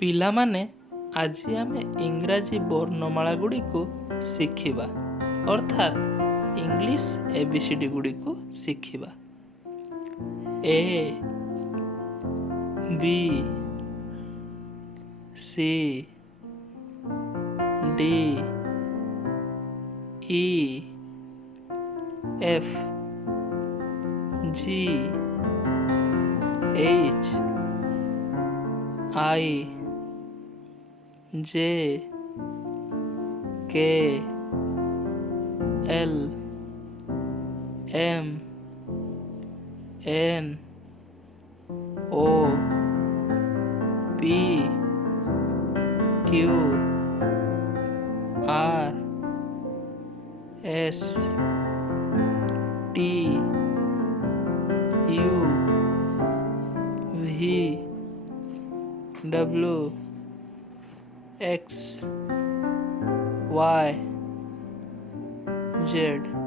ପିଲାମାନେ ଆଜି ଆମେ ଇଂରାଜୀ ବର୍ଣ୍ଣମାଳା ଗୁଡ଼ିକୁ ଶିଖିବା ଅର୍ଥାତ୍ ଇଂଲିଶ ABCD ଗୁଡ଼ିକୁ ଶିଖିବା। A B C D E F G H I J K L M N O P Q R S T U V W X Y Z।